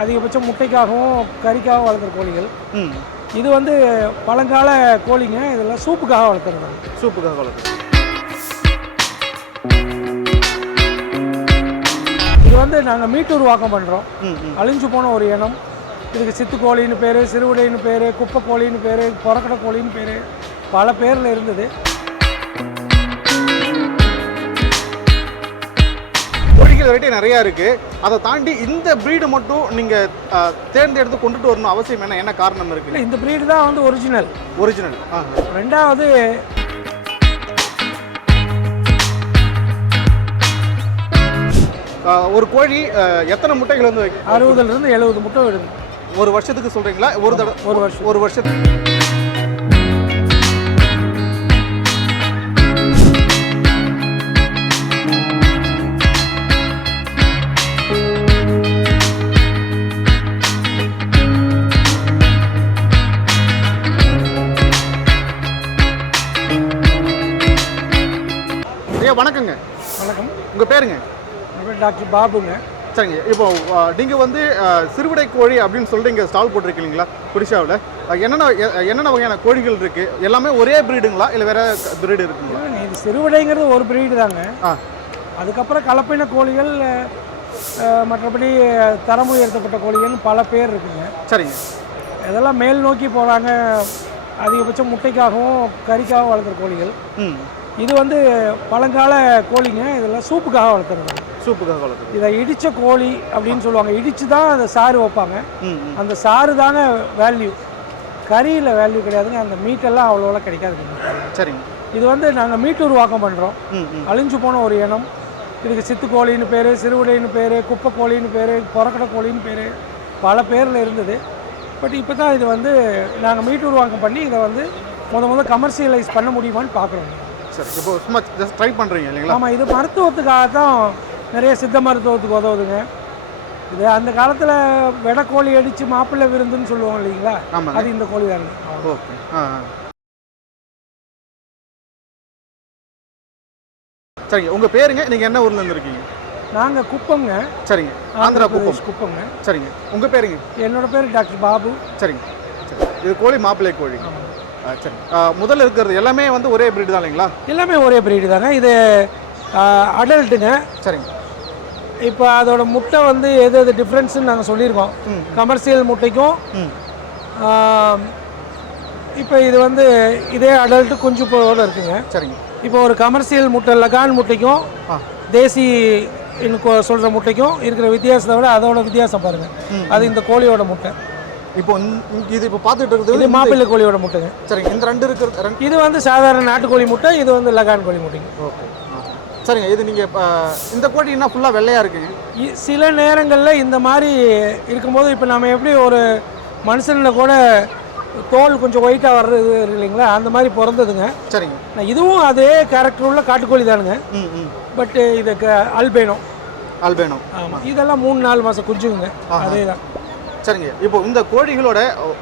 அதிகபட்சம் முட்டைக்காகவும் கறிக்காகவும் வளர்க்குற கோழிகள். இது வந்து பழங்கால கோழிங்க இதெல்லாம் சூப்புக்காக வளர்த்துறது சூப்புக்காக வளர்க்குறது. இது வந்து நாங்கள் மீட்டுருவாக்கம் பண்ணுறோம் ம் ம். அழிஞ்சு போன ஒரு இனம். இதுக்கு சித்து கோழின்னு பேர் சிறுவிடைன்னு பேர் குப்பை கோழின்னு பேர் புறக்கடை கோழின்னு பேர் பல பேரில் இருந்தது. கோழிகள் வெரைட்டி நிறையா இருக்கு. அதை தாண்டி இந்த ப்ரீடு மட்டும் நீங்க அஹ், தேர்ந்தெடுத்து கொண்டுட்டு வரணும் அவசியம் என்ன? என்ன காரணம் இல்லை இருக்கு இந்த breed தான் வந்து ஒரிஜினல் ஒரிஜினல் ரெண்டாவது ஒரு கோழி எத்தனை முட்டைகள் வந்து? அறுபதுலேருந்து எழுபது முட்டை விடுது ஒரு வருஷத்துக்கு சொல்றீங்களா? ஒரு தடவை ஒரு வருஷம். ஒரு வருஷத்துக்கு. வணக்கம் உங்க பேருங்க? டாக்டர் பாபுங்க. சரிங்க. இப்போ அஹ், நீங்க வந்து சிறுவிடை கோழி அப்படின்னு சொல்லிட்டு இங்க ஸ்டால் போட்டிருக்கீங்களா? குடிஷாவில் என்னென்ன என்னென்ன வகையான கோழிகள் இருக்கு? எல்லாமே ஒரே பிரீடுங்களா? இல்லை வேற பிரீடு இருக்குங்களா? இது சிறுவிடைங்கிறது ஒரு breed தாங்க. ஆ. அதுக்கப்புறம் கலப்பின கோழிகள் மற்றபடி தரம் உயர்த்தப்பட்ட கோழிகள் பல பேர் இருக்குங்க. சரிங்க. இதெல்லாம் மேல் நோக்கி போகிறாங்க அதிகபட்சம் முட்டைக்காகவும் கறிக்காகவும் வளர்க்குற கோழிகள். இது வந்து பழங்கால கோழிங்க இதெல்லாம் சூப்புக்காக வளர்த்துறது சூப்புக்காக வளர்க்குது இதை இடித்த கோழி அப்படின்னு சொல்லுவாங்க. இடித்து தான் அந்த சாறு வைப்பாங்க. அந்த சாறு தாங்க வேல்யூ கறியில் வேல்யூ கிடையாதுங்க. அந்த மீட்டெல்லாம் அவ்வளோலாம் கிடைக்காதுங்க சரிங்க. இது வந்து நாங்கள் மீட்டு உருவாக்கம் பண்ணுறோம் அழிஞ்சு போன ஒரு இனம். இதுக்கு சித்து கோழின்னு பேர் சிறுவிடைன்னு பேர் குப்பை கோழின்னு பேர் புறக்கடை கோழின்னு பேர் பல பேரில் இருந்தது. பட் இப்போ தான் இது வந்து நாங்கள் மீட்டு உருவாக்கம் பண்ணி இதை வந்து முத முத கமர்ஷியலைஸ் பண்ண முடியுமான்னு பார்க்குறோம் சரி இப்போ சும்மா ஜஸ்ட் ட்ரை பண்ணுறீங்க இல்லைங்களா? ஆமாம் இது மருத்துவத்துக்காக தான் நிறைய சித்த மருத்துவத்துக்கு உதவுதுங்க. இது அந்த காலத்தில் வெடை கோழி அடித்து மாப்பிள்ளை விருந்துன்னு சொல்லுவோம் இல்லைங்களா? அது இந்த கோழி தாங்க ஓகே. சரிங்க உங்கள் பேருங்க நீங்கள் என்ன ஊர்ல இருந்து இருக்கீங்க? நாங்கள் குப்பங்க சரிங்க. ஆந்திரா குப்பம். குப்பங்க சரிங்க. உங்கள் பேருங்க என்னோட பேர் டாக்டர் பாபு. சரிங்க. சரி. இது கோழி மாப்பிள்ளை கோழி. சரி. முதல்ல இருக்கிறது எல்லாமே வந்து ஒரே பிரீடு தான் இல்லைங்களா? எல்லாமே ஒரே பிரீடு தாங்க இது அடல்ட்டுங்க சரிங்க. இப்போ அதோட முட்டை வந்து எது எது டிஃப்ரென்ஸ்னு நாங்கள் சொல்லியிருக்கோம். கமர்ஷியல் முட்டைக்கும் இப்போ இது வந்து இதே அடல்ட்டு குஞ்சு போல இருக்குங்க. சரிங்க. இப்போ ஒரு கமர்ஷியல் முட்டை லகான் முட்டைக்கும் தேசி சொல்கிற முட்டைக்கும் இருக்கிற வித்தியாசத்தை விட அதோட வித்தியாசம் பாருங்கள். அது இந்த கோழியோட முட்டை. இப்போ இது இப்போ பார்த்துட்டு இது இருக்கிறது மாப்பிள்ளை கோழியோட முட்டைங்க சரிங்க இந்த ரெண்டு இருக்கிறது ரெண்டு இது வந்து சாதாரண நாட்டுக்கோழி முட்டை இது வந்து லகான் கோழி முட்டைங்க ஓகே. சரிங்க இது நீங்கள் இப்போ இந்த கோழி என்ன ஃபுல்லாக வெள்ளையாக இருக்குங்க சில நேரங்களில் இந்த மாதிரி இருக்கும்போது இப்போ நம்ம எப்படி ஒரு மனுஷனில் கூட தோல் கொஞ்சம் ஒயிட்டாக வர்றது இல்லைங்களா? அந்த மாதிரி பிறந்ததுங்க. சரிங்க. நான் இதுவும் அதே கேரக்டர் உள்ள காட்டுக்கோழி தானுங்க. ம் ம். பட் இது அல்பேனோ அல்பேனோ ஆமாம் இதெல்லாம் மூணு நாலு மாதம் குஞ்சுங்க. அதே தான் சரிங்க. இப்போ இந்த கோழிகளோட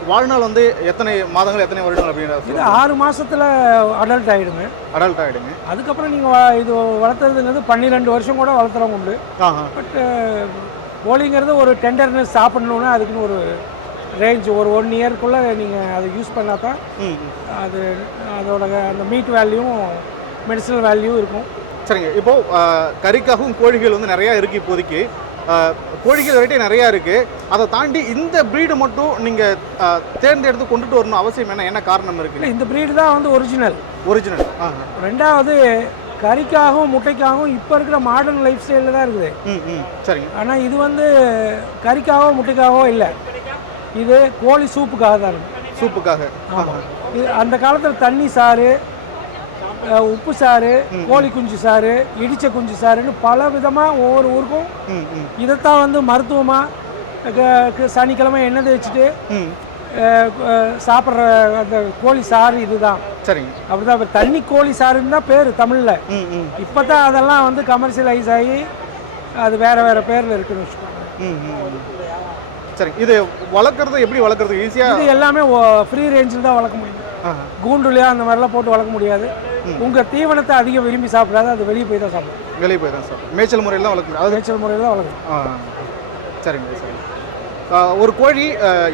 வாழ்நாள் வந்து எத்தனை மாதங்கள் எத்தனை வருடங்கள் இது அப்படின்ற ஆறு மாசத்துல அடல்ட் ஆகிடுங்க அடல்ட் ஆகிடுங்க அதுக்கப்புறம் நீங்கள் இது வளர்த்துறதுங்கிறது பன்னிரெண்டு வருஷம் கூட வளர்த்துறவங்க உண்டு. ஆஹா. பட் கோழிங்கிறது ஒரு டெண்டர்னஸ் சாப்பிடணுன்னா அதுக்குன்னு ஒரு ரேஞ்ச் ஒரு ஒன் இயர்க்குள்ளே நீங்கள் அதை யூஸ் பண்ணால் தான். அது அதோட அந்த மீட் வேல்யூவும் மெடிசனல் வேல்யூ இருக்கும். சரிங்க. இப்போ ஆஹ், கறிக்காகவும் கோழிகள் வந்து நிறையா இருக்குது இப்போதைக்கு. கோழிகள் வெரைட்டி நிறையா இருக்குது அதை தாண்டி இந்த ப்ரீடு மட்டும் நீங்கள் தேர்ந்தெடுத்து கொண்டுட்டு வரணும் அவசியம் என்ன? என்ன காரணம் இருக்குது இந்த breed தான் வந்து ஒரிஜினல் ஒரிஜினல் ரெண்டாவது கறிக்காகவும் முட்டைக்காகவும் இப்போ இருக்கிற மாடர்ன் லைஃப் ஸ்டைலில் தான் இருக்குது. சரிங்க. ஆனால் இது வந்து கறிக்காகவோ முட்டைக்காகவோ இல்லை. இது கோழி சூப்புக்காக தான் சூப்புக்காக. ஆமாம் இது அந்த காலத்தில் தண்ணி சாறு உப்பு சாறு கோழி குஞ்சு சாறு இடிச்ச குஞ்சு சாறுன்னு பல விதமாக ஒவ்வொரு ஊருக்கும் இதைத்தான் வந்து மருத்துவமாக சனிக்கிழமை எண்ணெய் தேய்ச்சிட்டு சாப்பிட்ற அந்த கோழி சாறு இதுதான். சரிங்க. அப்படிதான் தண்ணி கோழி சாறுன்னு தான் பேர் தமிழில். இப்போ தான் அதெல்லாம் வந்து கமர்ஷியலைஸ் ஆகி அது வேறு வேறு பேரில் இருக்குன்னு வச்சுக்கோங்க. சரிங்க. இது வளர்க்குறது எப்படி வளர்க்குறது? ஈஸியாக இது எல்லாமே ஃப்ரீ ரேஞ்சில் தான் வளர்க்க முடியும். கூண்டுலையா அந்த மாதிரிலாம் போட்டு வளர்க்க முடியாது. உங்கள் தீவனத்தை அதிகம் விரும்பி சாப்பிடாது அது வெளியே போய் தான் சாப்பிடும். வெளியே போய் தான் சார் மேய்ச்சல் முறையில் தான் வளர்க்க முடியும். அது மேய்ச்சல் முறையில் தான் வளர்க்கணும் சரிங்க சரிங்க. ஒரு கோழி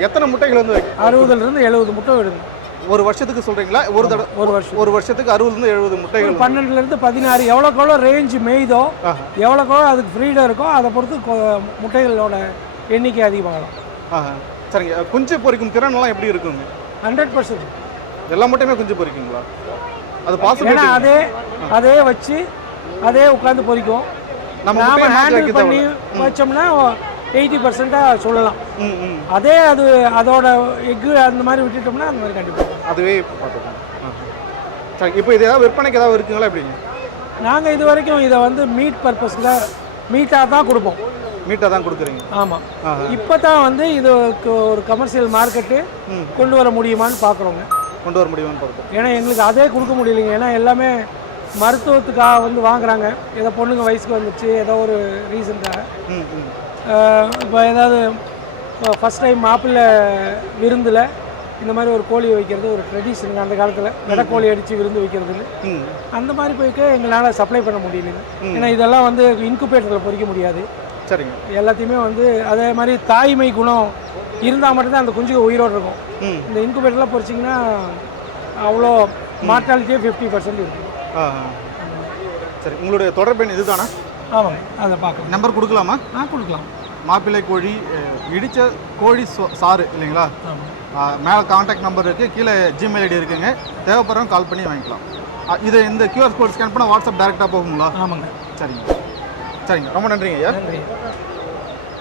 எத்தனை முட்டைகள் வந்து? அறுபதுலேருந்து எழுபது முட்டை விடுங்க. ஒரு வருஷத்துக்கு சொல்றீங்களா? ஒரு தடவை ஒரு வருஷம் ஒரு வருஷத்துக்கு அறுபதுலேருந்து எழுபது முட்டைகள் பன்னெண்டுலேருந்து பதினாறு எவ்வளோக்கு எவ்வளோ ரேஞ்சு மேய்தோ. எவ்வளோக்கு எவ்வளோ அதுக்கு ஃப்ரீடம் இருக்கோ அதை பொறுத்து முட்டைகளோட எண்ணிக்கை அதிகமாகலாம். ஆஹா. சரிங்க. குஞ்சு பொரிக்கும் திறன் எல்லாம் எப்படி இருக்குங்க? ஹண்ட்ரட் பர்சன்ட் எல்லா முட்டையுமே குஞ்சு பொரிக்குங்களா? அது ஏன்னா பாசிபிலிட்டி அதே அதே வச்சு அதே உட்காந்து பொரிக்கும். நம்ம நாம ஹேண்டில் பண்ணி. வச்சோம்னா எயிட்டி பர்சன்ட்டாக சொல்லலாம். ம் ம். அதே அது அதோட எக்கு அந்த மாதிரி விட்டுட்டோம்னா அந்த மாதிரி கண்டிப்பாக அதுவே பார்த்துக்கோங்க சரி இப்போ இது ஏதாவது விற்பனைக்கு ஏதாவது இருக்குங்களா எப்படிங்க? நாங்கள் இது வரைக்கும் இதை வந்து மீட் பர்பஸில் மீட்டாக தான் கொடுப்போம். மீட்டாக தான் கொடுக்குறீங்க. ஆமாம். இப்போ தான் வந்து இதுக்கு ஒரு கமர்ஷியல் மார்க்கெட்டு. கொண்டு வர முடியுமான்னு பார்க்குறோங்க. கொண்டு வர முடியுமான்னு பார்த்து ஏன்னா எங்களுக்கு அதே கொடுக்க முடியலைங்க. ஏன்னா எல்லாமே மருத்துவத்துக்காக வந்து வாங்குறாங்க. ஏதோ பொண்ணுங்க வயசுக்கு வந்துச்சு ஏதோ ஒரு ரீசனுக்காக இப்போ ஏதாவது ஃபஸ்ட் டைம் மாப்பிள்ளை விருந்தில் இந்த மாதிரி ஒரு கோழி வைக்கிறது ஒரு ட்ரெடிஷனுங்க அந்த காலத்தில் வெடக்கோழி அடித்து விருந்து வைக்கிறதுன்னு அந்த மாதிரி போய்க்க எங்களால் சப்ளை பண்ண முடியலைங்க. ஏன்னா இதெல்லாம் வந்து இன்குபேட்டரில் பொறிக்க முடியாது. சரிங்க எல்லாத்தையுமே வந்து அதே மாதிரி தாய்மை குணம் இருந்தால் மட்டும்தான் அந்த குஞ்சுக்கு உயிரோடு இருக்கும். ம். இந்த இன்குபேட்டர்லாம் பொறிச்சிங்கன்னா அவ்வளோ மார்ட்டாலிட்டியே ஃபிஃப்டி பர்சன்ட் இருக்கும். சரி உங்களுடைய தொடர்பு எண் இதுதானா? ஆமாங்க அதை பார்க்கலாம். நம்பர் கொடுக்கலாமா? ஆ கொடுக்கலாம். மாப்பிள்ளை கோழி இடிச்ச கோழி சாறு இல்லைங்களா? ஆமாம். மேலே காண்டாக்ட் நம்பர் இருக்குது கீழே ஜிமெயில் ஐடி இருக்குங்க. தேவைப்படுறவங்க கால் பண்ணி வாங்கிக்கலாம். இது இந்த கியூஆர் கோட் ஸ்கேன் பண்ணால் வாட்ஸ்அப் டேரெக்டாக போகுங்களா? ஆமாங்க. சரிங்க. சரிங்க. ரொம்ப நன்றிங்க ஐயா. நன்றி